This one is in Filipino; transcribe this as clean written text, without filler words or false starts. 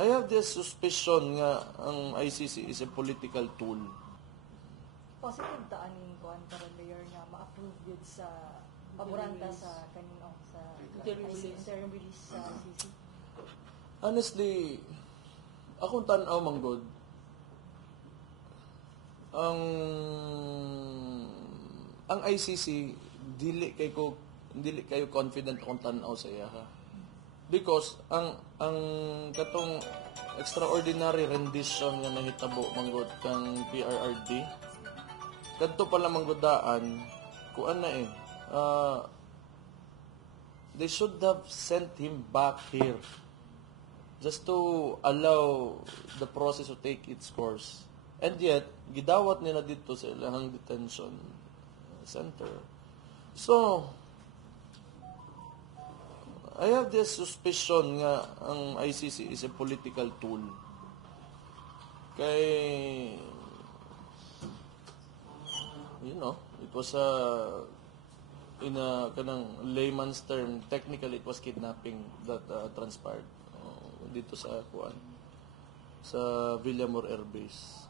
I have this suspicion nga ang ICC is a political tool. Positive ta aning kuan karon layer nga ma-approve yun sa paboranta sa kanino sa interim release sa ICC. Honestly, akong tanaw manggod ang ICC dili kayo confident akong tanaw sa iya ha. Because ang katong extraordinary rendition nga nahitabo manggod kang PRRD kadto pala manggodaan kuan na they should have sent him back here just to allow the process to take its course. And yet, gidawat nila dito sa ilang detention center. So, I have this suspicion nga ang ICC is a political tool. Kay, it was in a kanang layman's term, technically it was kidnapping that transpired dito sa Villamor Air Base.